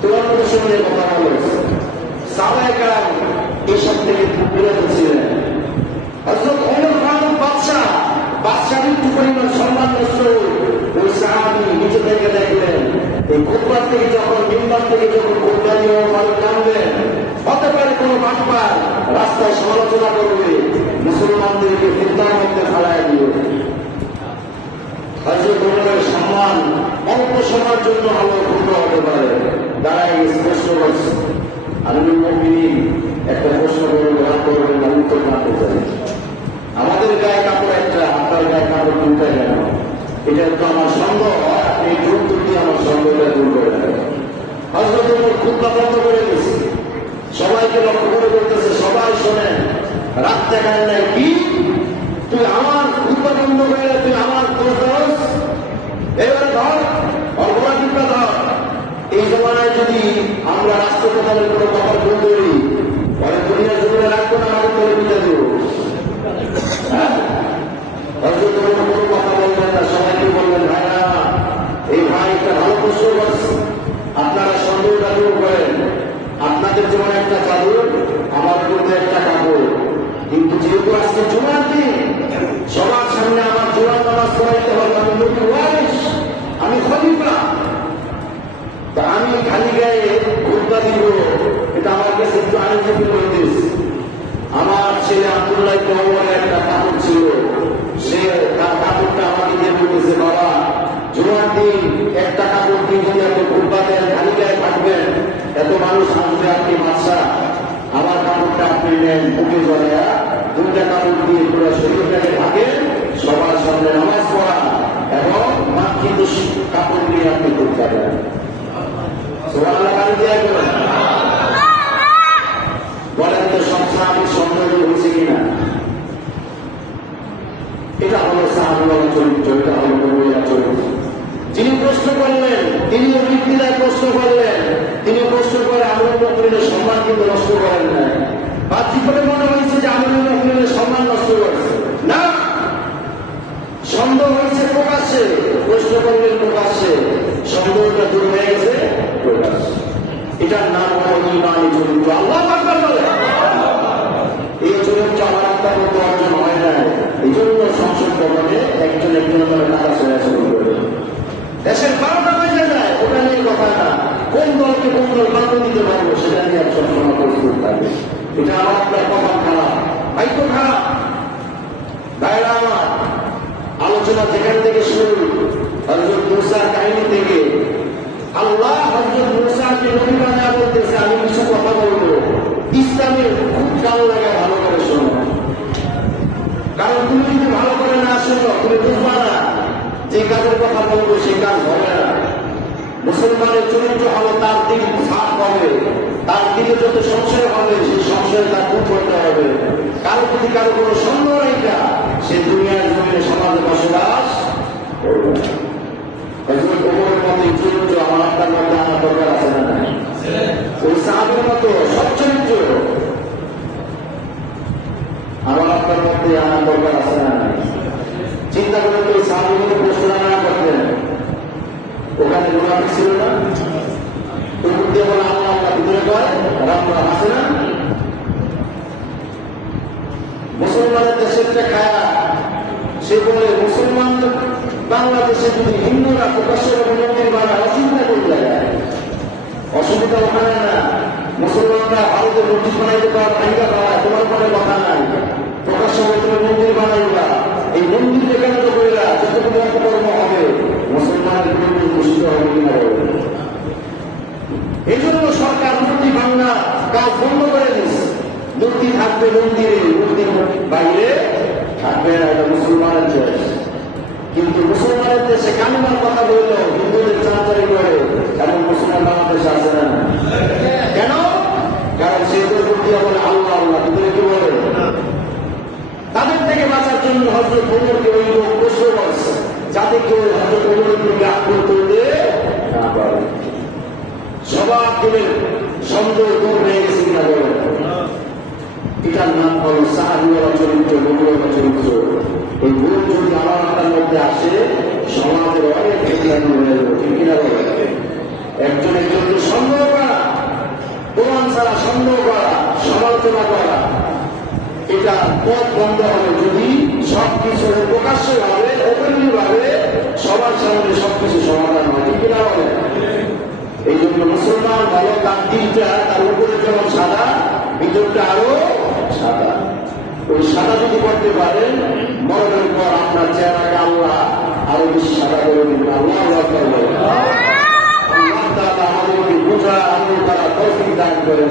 তোমার সঙ্গে কথা বলেছে সাহাবায়ে কেরাম এইসব থেকে বিরত ছিলেন। হযরত ওমর ফারুক বাদশাহ একটু পরিমাণ সম্মান নষ্ট ওই সাহাবী নিচে থেকে দেখলেন এই খুতবা থেকে যখন মিম্বার থেকে যখন খুতবা দিয়ে ফারুক নামবেন, হতে পারে কোনো বাটপার রাস্তায় সমালোচনা করবে, মুসলমানদেরকে ফিতনার মধ্যে ফেলায় দিবে। হযরত ওমরের সম্মান অল্প সময়ের জন্য হলেও ক্ষুণ্ণ হতে পারে। দাঁড়ায় গেছে, প্রশ্ন করছে, আমিরুল মুমিনিন একটা প্রশ্ন করবে, হাত করবেন না, উত্তর মানতে চাই। আমাদের গায়ে কাপড় একটা, আপনার গায়ে কাপড় দুটা কেন? এটা তো আমার সন্দেহ হয়, আপনি এই উত্তর দিয়ে আমার সন্দেহটা দূর করে দেন। হযরত ওমর খুতবা বন্ধ করে দিয়েছে, সবাইকে লক্ষ্য করে বলতেছে, সবাই শোনেন, রাত দেখান নাই কি তুই আমার খুতবা বন্ধ করে তুই আমার দোষ, এবারে ধর অপরাধীটা ধর। এই জমানায় যদি আমরা রাষ্ট্রপ্রধানের কোনো কথা ভুল করি, পরে দুনিয়ার জন্য রাখবো না, আমাদের করে দিতে দেবো। হ্যাঁ, হযরত ওমর কোনো কথা বলবেন না, সবাইকে বলবেন, ভাইরা এই ভাই একটা ভালো প্রশ্ন করছে, আপনারা সন্দেহটা দূর করেন। আপনাদের যেমন একটা চাদর, আমার মধ্যে একটা কাপড়, কিন্তু যেহেতু আজকে জুমার দিন, সবার সামনে আমার জুমার নামাজ পড়াইতে হবে, আমি নবীর ওয়ারিস, আমি খলিফা, তা আমি খালি গায়ে খুতবা দিব, এটা আমার কাছে একটু আইনজীবী হইতেস। আমার ছেলে আব্দুল্লাহ ইবনে ওমরের একটা কাপড় ছিল, সে তার কাপড়টা আমাকে দিয়ে বলতেছে, বাবা জুমার দিন একটা কাপড় দিয়ে যদি আপনি খুতবা দেন, খালি গায়ে থাকবেন, এত মানুষ আসবে, আপনি বাদশাহ, আমার কাপড়টা আপনি নেন, বুকে জড়াইয়া দুইটা কাপড় দিয়ে পুরো শরীরটাকে থাকেন, সবার সামনে নামাজ পড়া এবং মাতৃত্ব কাপড় দিয়ে আপনি খুতবা দেন। সুবহানাল্লাহ, কারণ দিয়ে বলেন তো সব সাহাবীর সন্দেহ হয়েছে কিনা? এটা হলো সাহাবীর চরিত্র, এটা হলো নবীর চরিত্র। যিনি প্রশ্ন করলেন, তিনি অভিজ্ঞতায় প্রশ্ন করলেন, তিনি প্রশ্ন করে আমিরুল মুমিনিনের সম্মান কিন্তু নষ্ট করেন না। বাহ্যিক করে মনে হয়েছে যে আমিরুল মুমিনিনের সম্মান নষ্ট করেছে না, সন্দেহ হয়েছে প্রকাশ্যে, প্রশ্ন করলেন প্রকাশ্যে, সন্দেহটা দূর হয়ে গেছে প্রকাশ্যে। এটার নাম হলো ঈমানী চরিত্র। আল্লাহু আকবার বলে। এই চরিত্র আমার আপনার মধ্যে অর্জন হয় না, এই জন্য সংসদ ভবনে একজন একজনের টাকা শুরু করে দেশের 12টা বেজে যায়, ওটা নিয়ে কথা না, কোন দলকে কোন দল বাধ্য দিতে পারবো সেটা নিয়ে একজন সময় প্রস্তুত থাকবে। এটা আমার আপনার কথা খারাপ, ভাইক্য খারাপ। ভাইরা আমার, আলোচনা যেখান থেকে শুরু, হযরত মূসার কাহিনী থেকে, আল্লাহ হযরত মূসাকে নবী বানায়া বলতেছে, আমি কিছু কথা বলবো, ইসলামের খুব কাল লাগে, ভালো করে শোনো, কারণ তুমি যদি ভালো করে না শোনো, তুমি বুঝবা না যে কাজের কথা বলবো সেই কাজ হবে না। মুসলমানের চরিত্র হলো তার দিন সাফ হবে, তার দিকে যত সংশয় হবে সেই সংশয় তার দূর করতে হবে। কারো যদি কারো কোনো সন্দেহ রেখা সে দুনিয়ার জমিনে সমাজে বসবাস করবে না। হযরত ওমরের মতো এই চরিত্র আমার আপনার মধ্যে আনার দরকার আছে না? ওই সাহাবীর মতো সব চরিত্র আমার আপনার মধ্যে আনার দরকার আছে না? চিন্তা করে তো ওই সাহাবীকে প্রশ্ন না করতেন, ওখানে মুনাফিক ছিল না? উপর দিয়ে বলে আল্লাহ আল্লাহ, ভিতরে কয় রাম রাম, আছে না? মুসলমানের দেশেরটা খায়া সে বলে, মুসলমান বাংলাদেশে যদি হিন্দুরা প্রকাশ্যে মন্দির বানায়, অসুবিধা করে যায়, অসুবিধা ওখানে না। মুসলমানরা ভারতের মসজিদ বানাইতে পারে, ভাইকা পায়, তোমার পরে কথা নাই, প্রকাশ্যে মন্দির বানাইবা, এই মন্দির যেখানে তো বইলা যতটুকু অপকর্ম হবে মুসলমানের বিরুদ্ধে দূষিত হবে কিনা বলবে। এই জন্য সরকার মূর্তি ভাঙা কাজ বন্ধ করে দিচ্ছে। মূর্তি থাকবে মন্দিরে, মূর্তির বাইরে থাকবে না, এটা মুসলমানের দেশ। কিন্তু মুসলমানের দেশে কালিমার কথা বলল হিন্দুদের চাঁচারি করে, এমন মুসলমান বাংলাদেশে আছে না? কেন? কারণ সে মূর্তি বলে আল্লাহ আল্লাহ, ভিতরে কি বলে? তাদের থেকে বাঁচার জন্য হযরত ওমরকে ওই লোক প্রশ্ন করছে, যাতে কেউ হযরত ওমরের দিকে আক্রমণ করতে না পারে। সবার দিনের সন্দেহ দূর হয়ে গেছে কিনা বলে? এটার নাম হল সাহাবীওয়ালা চরিত্র, নবীওয়ালা চরিত্র। এই গুণ যদি আমার আপনার মধ্যে আসে, সমাজের অনেক ক্ষেত্রে হয়ে যাবে, ঠিক কিনা বলে? একজন একজনকে সন্দেহ ছাড়া সন্দেহ করা, সমালোচনা করা, এটা পথ বন্ধ হবে যদি সবকিছু প্রকাশ্য ভাবে ওপেনলি ভাবে সবার সামনে সবকিছু সমাধান হয়। ঠিক কিনা বলে? এই জন্য মুসলমান ভালো তার দিনটা তার উপরে যেমন সাদা, ভিতরটা আরো সাদা। ওই সাদা যদি করতে পারেন, মরণের পর আপনার চেহারাকে আল্লাহ আরো বেশি সাদা করে দিবেন। আল্লাহ আমাদেরকে বোঝা আমল দ্বারা তৌফিক দান করেন।